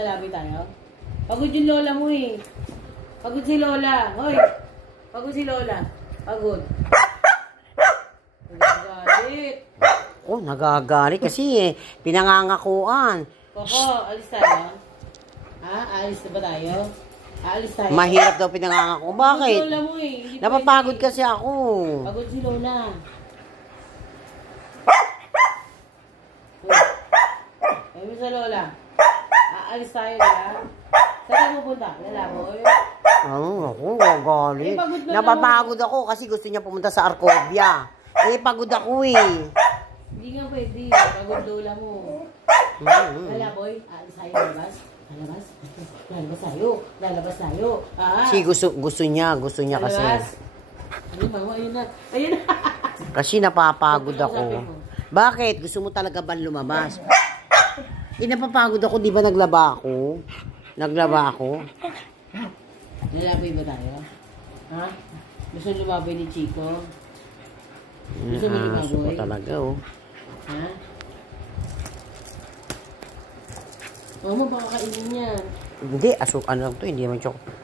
Lalabi tayo? Pagod yung lola mo eh. Pagod si lola. Hoy! Pagod si lola. Pagod. Nagagalit. Oh, nagagalit kasi pinangangakuan. Koko, alis tayo? Ha? Alis na ba tayo? Aalis tayo? Mahirap daw pinangangako. Bakit? Pagod lola mo eh. Napapagod kasi ako. Pagod si lola. Ay mo sa lola. Aalis tayo na. Saan ka pupunta? Lalaboy? Ako, gagalit. Napapagod ako kasi gusto niya pumunta sa Arcovia. Pagod ako eh. Hindi nga pwede. Pagod lola mo. Lalaboy? Aalis tayo lalabas? Lalabas? Lalabas tayo. Lalabas tayo. Si gusto niya kasi. Ayun, mama, ayun na. Ayun na. Kasi napapagod ako. Bakit? Gusto mo talaga ba lumabas? Napapagod ako, di ba naglaba ako? Naglaba ako? Lalaboy ba tayo? Ha? Gusto lumaboy ni Chico? Gusto mo lumaboy? Gusto ko talaga, oh. Ha? Mama, baka kainin niya. Hindi, ano lang to, hindi naman chocolate.